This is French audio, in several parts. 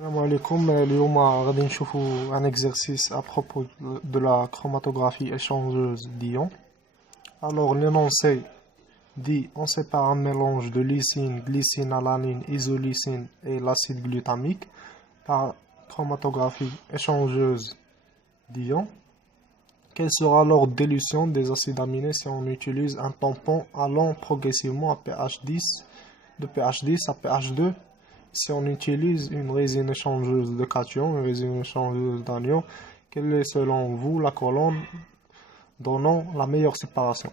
Salam alaikum. اليوم غادي نشوفوا un exercice à propos de la chromatographie échangeuse d'ions. Alors l'énoncé dit on sépare un mélange de lysine, glycine, alanine, isolysine et l'acide glutamique par chromatographie échangeuse d'ions. Quel sera l'ordre d'élution des acides aminés si on utilise un tampon allant progressivement à pH 10, de pH 10 à pH 2? Si on utilise une résine échangeuse de cations, une résine échangeuse d'anions, quelle est selon vous la colonne donnant la meilleure séparation?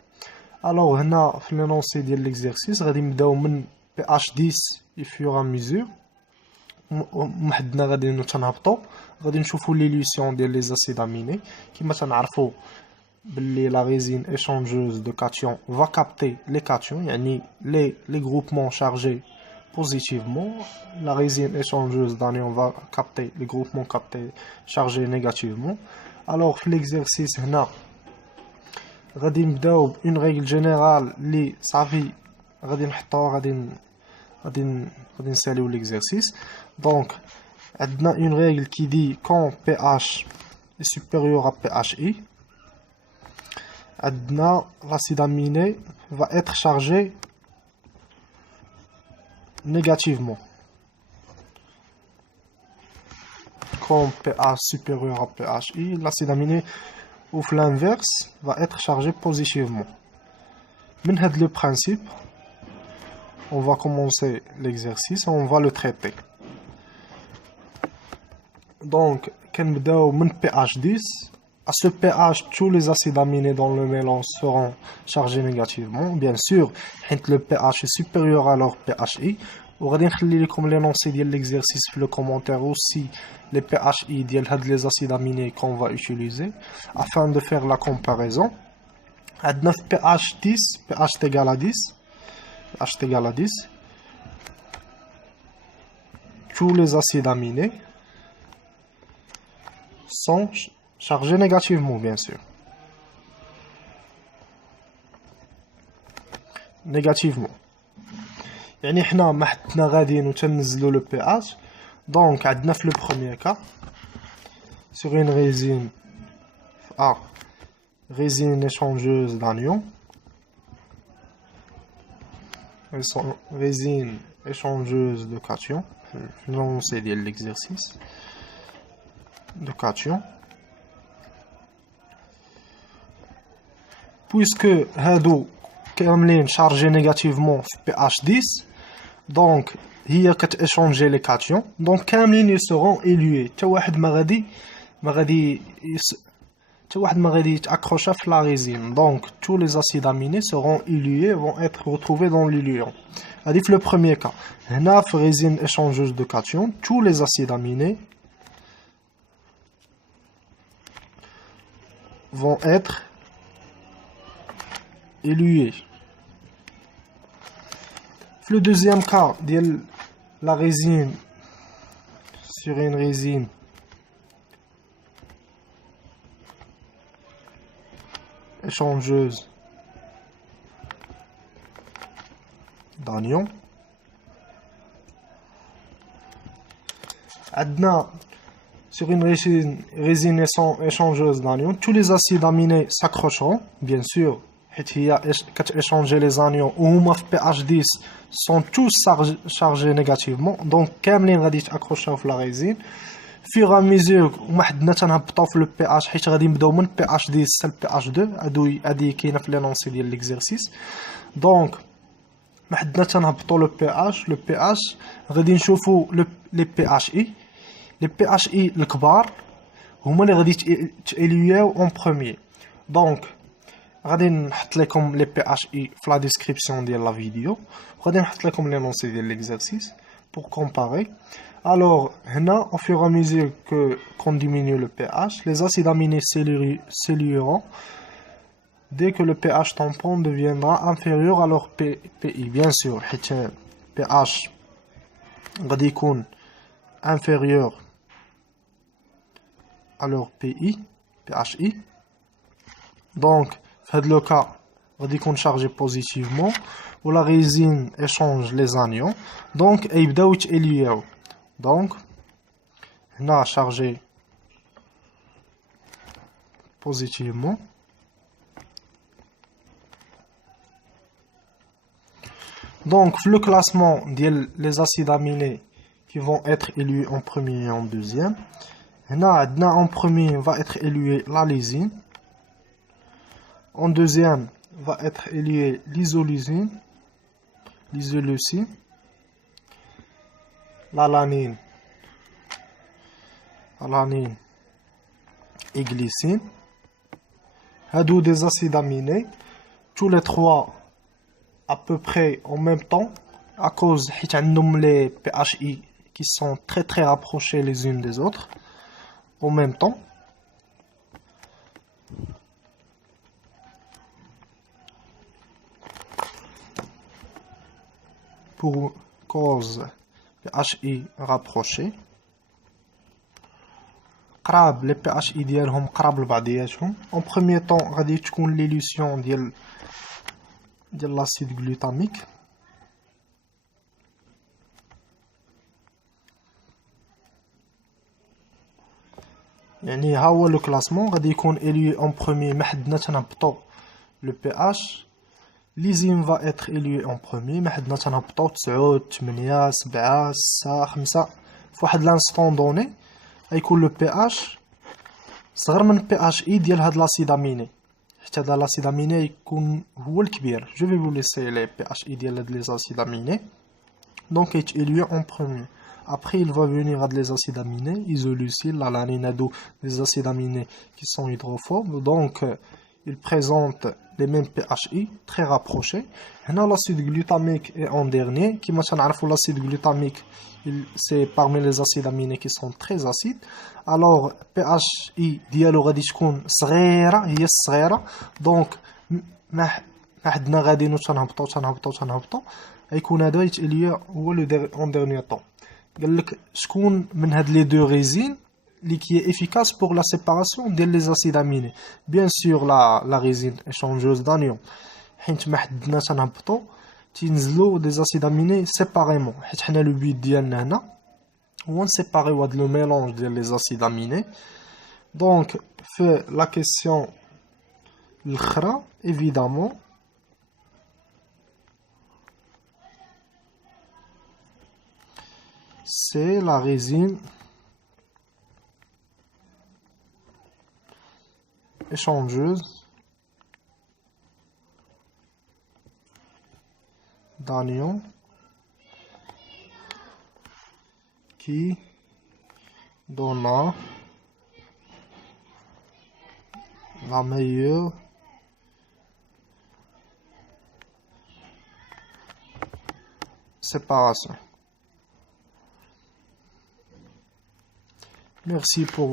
Alors, هنا في l'énoncé ديال l'exercice غادي نبداو من pH 10 et fur et à mesure محدنا غادي تنهبطو غادي نشوفوا l'élution ديال les acides aminés كما تنعرفوا باللي la résine échangeuse de cations va capter les cations يعني les groupements chargés positivement. La résine échangeuse d'anions va capter les groupements chargés négativement. Alors, في l'exercice هنا غادي نبداو une règle générale اللي صافي غادي نحطوها غادي نساليو l'exercice. Donc عندنا une règle qui dit quand pH est supérieur à pHI, عندنا l'acide aminé va être chargé négativement. Quand pH supérieur à pHI, l'acide aminé ou l'inverse va être chargé positivement. من هذا le principe, on va commencer l'exercice et on va le traiter. Donc, كنبداو من pH 10. À ce pH, tous les acides aminés dans le mélange seront chargés négativement. Bien sûr, le pH est supérieur à leur pHI. وغادي نخلي لكم l'énoncé ديال l'exercice في le commentaire aussi les pHI ديال هاد les acides aminés qu'on va utiliser afin de faire la comparaison. عندنا في pH 10, pH égale à 10, pH égale à 10, tous les acides aminés sont chargés négativement, bien sûr. Négativement. يعني حنا ما حدنا غاديين وتنزلوا le pH. Donc عندنا في le premier cas sur une résine A, résine échangeuse d'anions, résine échangeuse de cations, non c'est l'exercice de cations. Puisque هادو كاملين chargés négativement في pH 10, donc هي كتéchanger les cations, donc كاملين ils seront élués. حتى واحد ما غادي يتاكروشا في la résine. Donc tous les acides aminés seront élués, vont être retrouvés dans l'éluant. هادي في le premier cas. هنا في résine échangeuse de cations, tous les acides aminés vont être élués. Le deuxième cas de la résine sur une résine échangeuse d'anions. عندنا sur une résine échangeuse d'anions, tous les acides aminés s'accrocheront, bien sûr. حيت هي كتéchanger les anions وهما في pH 10 sont tous chargés négativement, donc كاملين غادي يتاكروشاو في la résine. Fur et à mesure وما حدنا تنهبطوا في le pH حيت غادي نبداو من pH 10 حتى pH 2. هادي كاينه في l'énoncé ديال l'exercice. Donc ما حدنا تنهبطوا le pH غادي نشوفوا les pHI. les pHI الكبار هما اللي غادي تاليويو en premier. Donc غادي نحط لكم les pHI في la description ديال la vidéo. غادي نحط لكم l'énoncé ديال l'exercice pour comparer. Alors هنا au fur et à mesure qu'on diminue le pH, les acides aminés s'élueront dès que le pH tampon deviendra inférieur à leur PI. Bien sûr حيت pH غادي يكون inférieur à leur PHI. Donc في هذا le cas غادي يكون chargé positivement و la résine échange les anions, donc يبداو يتالياو. Donc هنا chargé positivement. Donc, le classement des acides aminés qui vont être élués en premier et en deuxième. En premier va être élué la lysine. En deuxième va être élué l'isoleucine, l'isoleucine, l'alanine et glycine. Hadou des acides aminés, tous les trois à peu près en même temps, à cause les PHI qui sont très rapprochés les unes des autres, en même temps. Pour cause PHI rapprochés. Les PHI ديالهم قراب لبعضياتهم. En premier temps غادي تكون l'élution ديال l'acide glutamique. يعني ها هو لو كلاسمون غادي يكون élué en premier. ما حدنا تنهبطوا le pH. Lysine va être élué en premier. ما حدنا تنهبطوا 9 8 7 6 5 في واحد l'instant donné غيكون لو pH صغر من PHI ديال هاد لاسيد اميني، حيت هذا لاسيد اميني يكون هو الكبير. جو في فو ليسي لي PHI ديال هاد لي زاسيد اميني. دونك يتيلوي اون بروميير. Après, il va venir à des acides aminés, isoleucine, l'alanine, des acides aminés qui sont hydrophobes. Donc, ils présentent les mêmes PHI, très rapprochés. L'acide glutamique est en dernier. Qui m'a l'acide glutamique, c'est parmi les acides aminés qui sont très acides. Alors, PHI ديالو غادي تكون صغيرة، هي الصغيرة. دونك ما حدنا غادي تنهبطوا غيكون هذا يتأليا هو لو اون ديرنيير طون. قال لك شكون من هاد لي دو ريزين اللي كي efficace pour la séparation ديال les acides aminés. Bien sûr la résine échangeuse d'anion. حيت ما حدنا تنهبطوا تينزلوا des acides aminés séparément. حيت حنا لو بيت ديالنا هنا هو نسيباريو هاد لو ميلونج ديال les acides aminés. Donc في la question الاخرى évidemment c'est la résine échangeuse d'anion qui donna la meilleure séparation. Merci pour